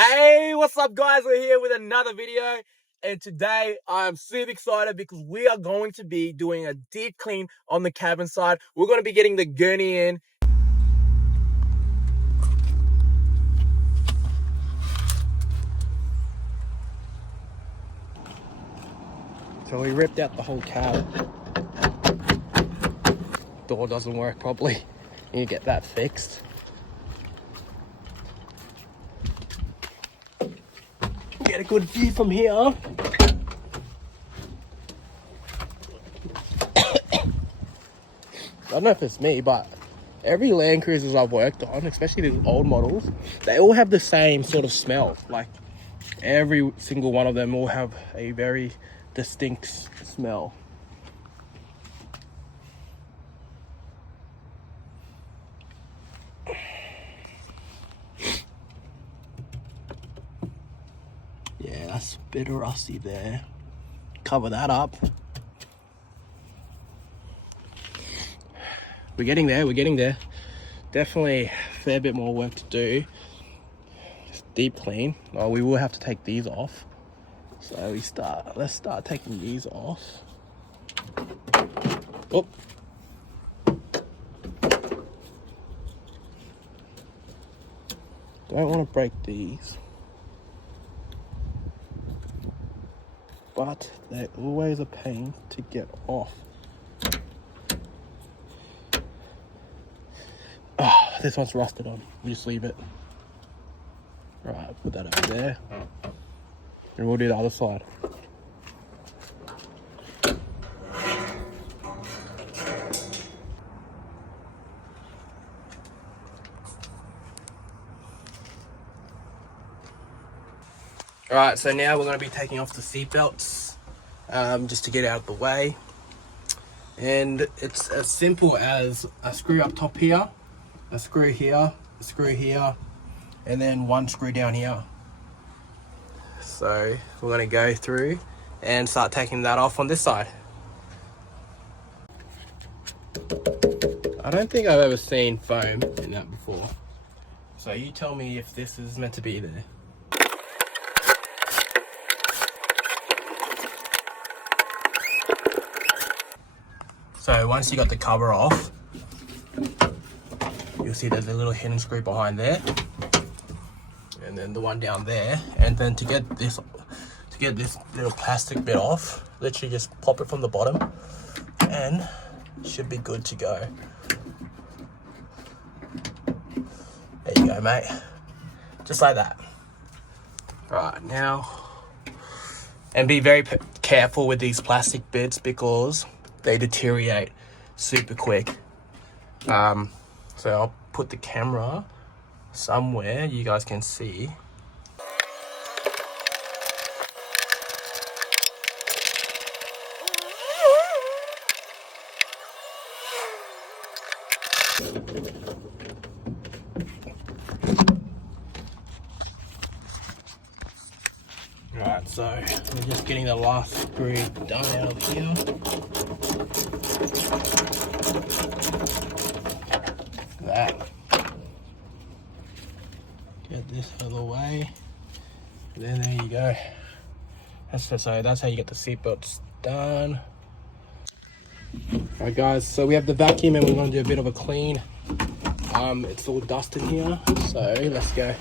Hey, what's up guys? We're here with another video, and today I'm super excited because we are going to be doing a deep clean on the cabin side. We're going to be getting the Gurney in. So we ripped out the whole cab. Door doesn't work properly. Need to get that fixed. Get a good view from here. I don't know if it's me, but every Land Cruisers I've worked on, especially these old models, they all have the same sort of smell. Like every single one of them all have a very distinct smell. Yeah, that's a bit rusty there. Cover that up. We're getting there. Definitely a fair bit more work to do. Just deep clean. Oh, we will have to take these off. So let's start taking these off. Oh. Don't want to break these. But they're always a pain to get off. Oh, this one's rusted on. We just leave it. Right, put that over there. And we'll do the other side. Alright, so now we're going to be taking off the seatbelts, just to get out of the way. And it's as simple as a screw up top here, a screw here, a screw here, and then one screw down here. So we're going to go through and start taking that off on this side. I don't think I've ever seen foam in that before. So you tell me if this is meant to be there. So once you got the cover off, you'll see there's a little hidden screw behind there, and then the one down there. And then to get this little plastic bit off, literally just pop it from the bottom, and it should be good to go. There you go, mate. Just like that. Right now, and be very careful with these plastic bits because they deteriorate super quick. So I'll put the camera somewhere you guys can see. Right, so we're just getting the last screw done out of here. That. Get this out of the way. And then there you go. That's how you get the seatbelts done. Alright guys, so we have the vacuum and we're going to do a bit of a clean. It's all dust in here, so let's go.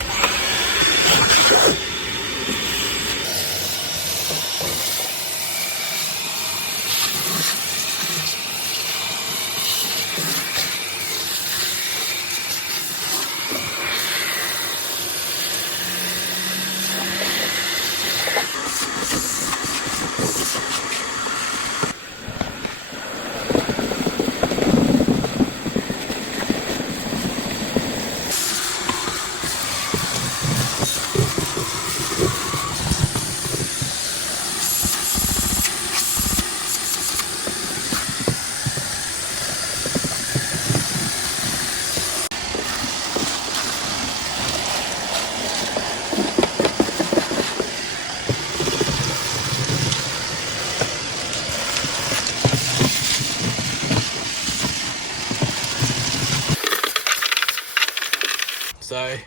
So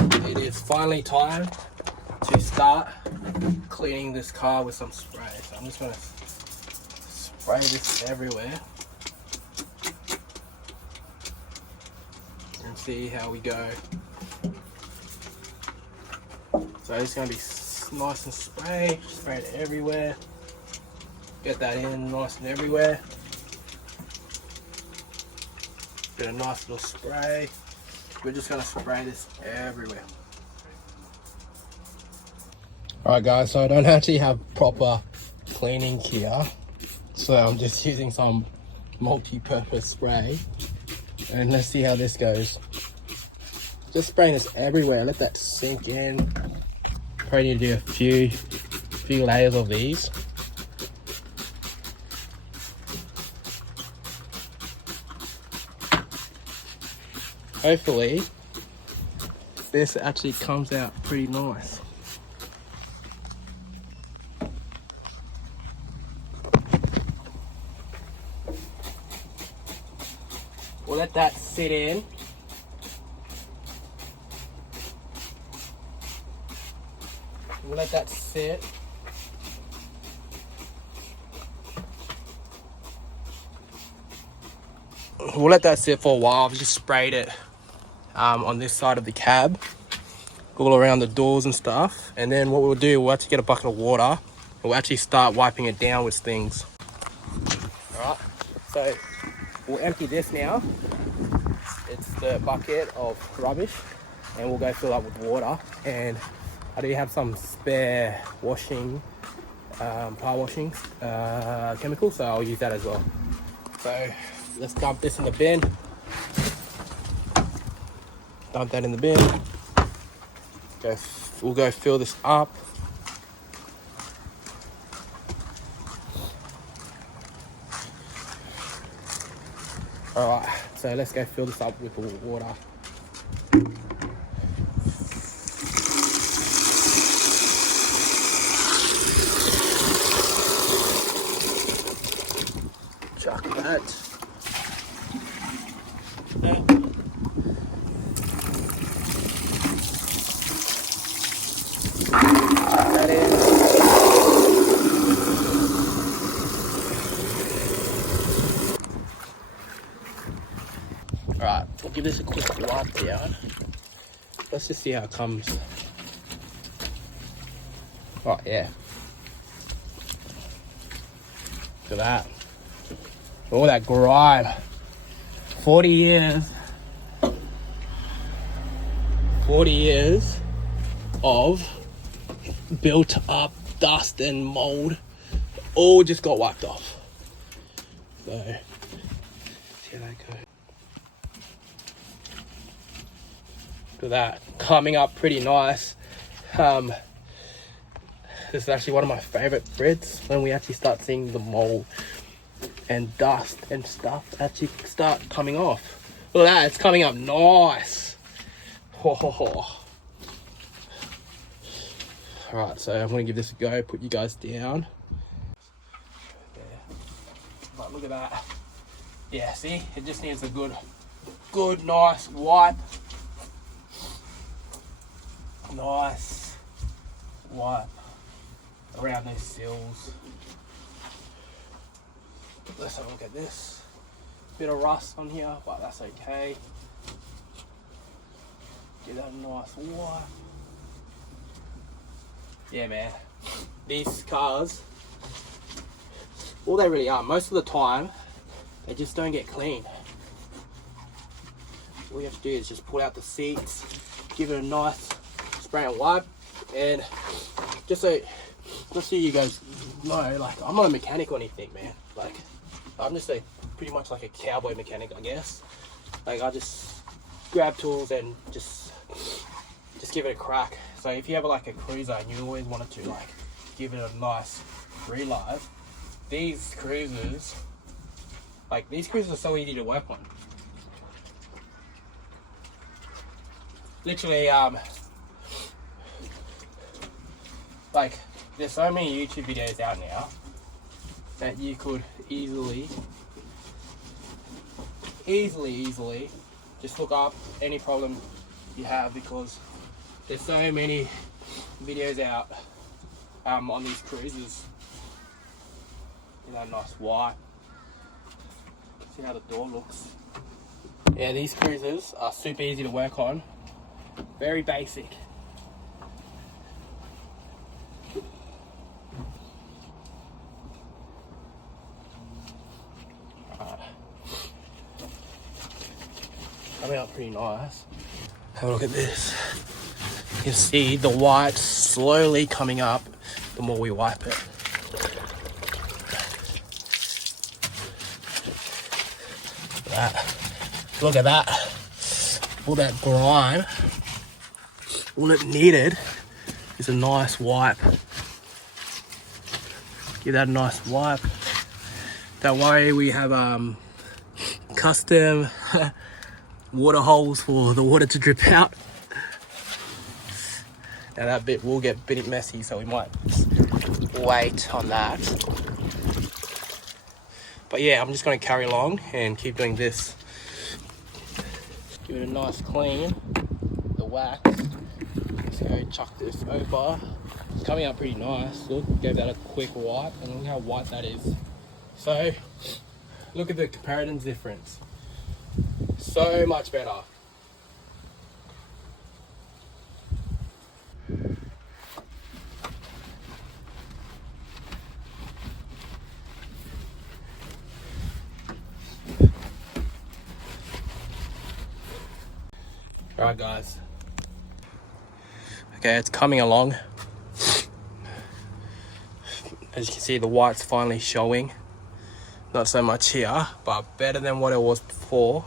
it is finally time to start cleaning this car with some spray. So I'm just gonna spray this everywhere and see how we go. So it's gonna be nice and spray it everywhere. Get that in nice and everywhere. Get a nice little spray. We're just gonna spray this everywhere. Alright guys, so I don't actually have proper cleaning here, so I'm just using some multi-purpose spray, and let's see how this goes. Just spraying this everywhere, let that sink in. Probably need to do a few layers of these. Hopefully this actually comes out pretty nice. We'll let that sit in. We'll let that sit. We'll let that sit for a while. I've just sprayed it on this side of the cab, all around the doors and stuff. And then what we'll do, we'll actually get a bucket of water. We'll actually start wiping it down with things. Alright, so we'll empty this now. It's the bucket of rubbish, and we'll go fill up with water. And I do have some spare washing, power washing chemical, so I'll use that as well. So let's dump this in the bin. Dump that in the bin. We'll go fill this up. Alright, so let's go fill this up with the water. Chuck that. That in. Alright, we'll give this a quick wipe down. Let's just see how it comes. Oh yeah. Look at that. All that grime. 40 years. 40 years of built up dust and mold all just got wiped off. So see how that goes. Look at that, coming up pretty nice. This is actually one of my favorite breads, when we actually start seeing the mold and dust and stuff actually start coming off. Look at that, it's coming up nice. Alright, so I'm going to give this a go, put you guys down. Yeah. But look at that. Yeah, see? It just needs a good nice wipe. Nice wipe around those sills. Let's have a look at this. Bit of rust on here, but that's okay. Get that nice wipe. Yeah, man. These cars, all they really are, most of the time, they just don't get clean. All you have to do is just pull out the seats, give it a nice spray and wipe, and just so you guys know, like, I'm not a mechanic or anything, man. Like, I'm just pretty much like a cowboy mechanic, I guess. Like, I just grab tools and just give it a crack. So if you have like a cruiser and you always wanted to like give it a nice relive, these cruisers are so easy to work on. Literally, like, there's so many YouTube videos out now that you could easily just look up any problem you have, because there's so many videos out on these cruisers. You know, nice white. See how the door looks. Yeah, these cruisers are super easy to work on. Very basic. Coming up pretty nice. Have a look at this. You can see the white slowly coming up the more we wipe it. Look at that. All that grime. All it needed is a nice wipe. Give that a nice wipe. Don't worry, we have custom water holes for the water to drip out. Now that bit will get a bit messy, so we might wait on that. But yeah, I'm just going to carry along and keep doing this. Give it a nice clean, the wax. Let's go chuck this over. It's coming out pretty nice. Look, gave that a quick wipe, and look how white that is. So, look at the comparative difference. So much better. Alright guys. Okay, it's coming along. As you can see, the white's finally showing. Not so much here, but better than what it was before.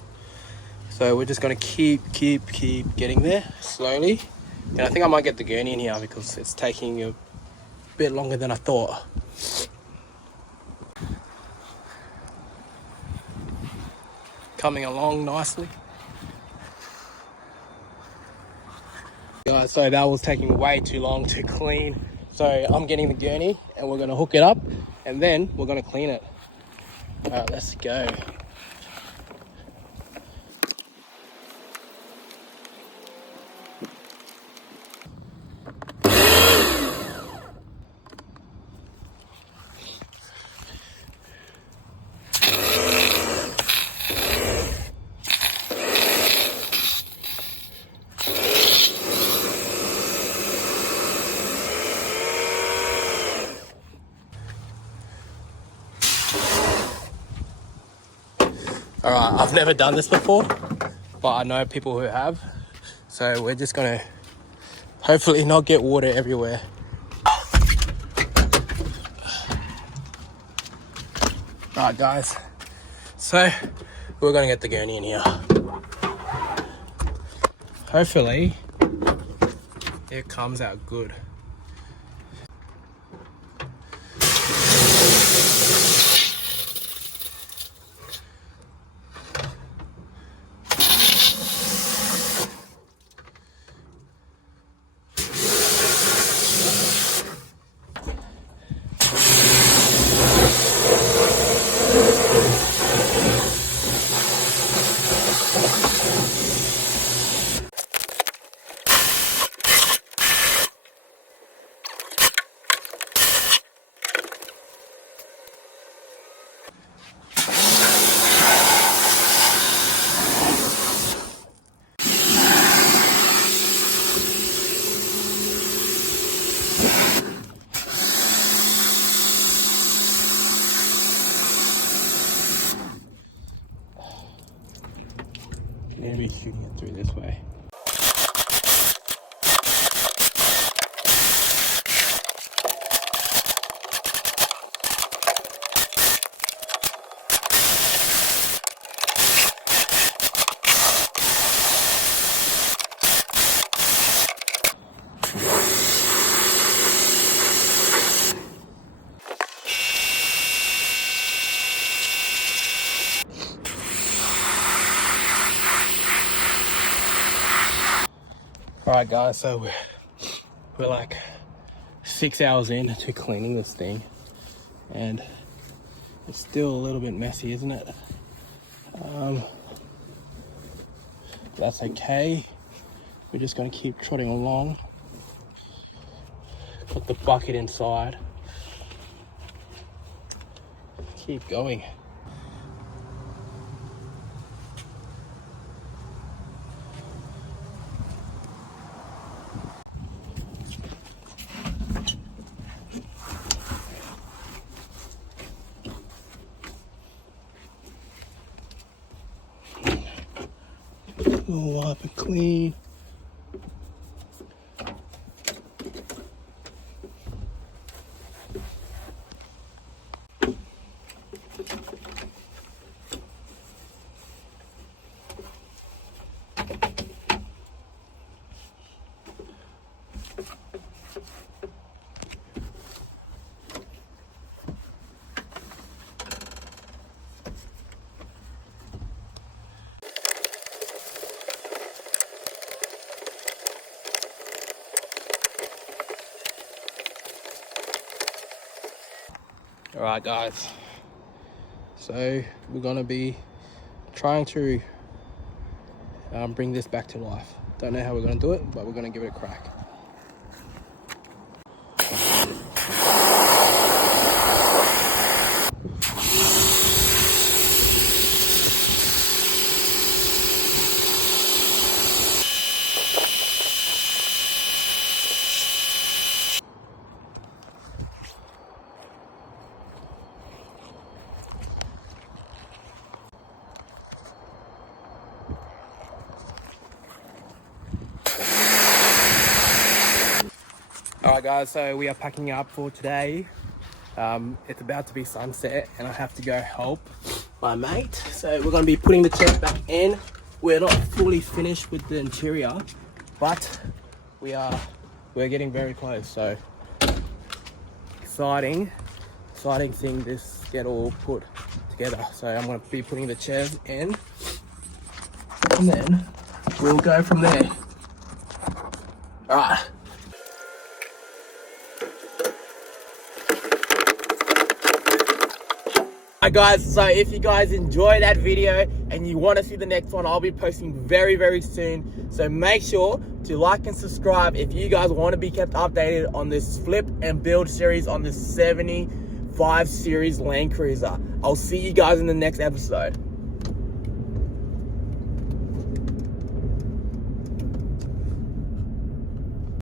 So we're just gonna keep getting there slowly. And I think I might get the Gurney in here because it's taking a bit longer than I thought. Coming along nicely. Guys, so that was taking way too long to clean. So I'm getting the Gurney and we're gonna hook it up and then we're gonna clean it. All right, let's go. Alright, I've never done this before, but I know people who have. So we're just gonna hopefully not get water everywhere. Alright guys, so we're gonna get the Gurney in here. Hopefully it comes out good. Maybe shooting it through this way. Alright guys, so we're like 6 hours into cleaning this thing and it's still a little bit messy, isn't it? That's okay. We're just going to keep trotting along. Put the bucket inside. Keep going. We'll wipe it clean. Alright guys, so we're gonna be trying to bring this back to life. Don't know how we're gonna do it, but we're gonna give it a crack. Alright guys, so we are packing up for today. It's about to be sunset and I have to go help my mate. So we're going to be putting the tent back in. We're not fully finished with the interior, but we're getting very close. So exciting thing this get all put together. So I'm going to be putting the chairs in and then we'll go from there. Alright. Alright guys, so if you guys enjoyed that video and you want to see the next one, I'll be posting very soon. So make sure to like and subscribe if you guys want to be kept updated on this flip and build series on this 75 series Land Cruiser. I'll see you guys in the next episode.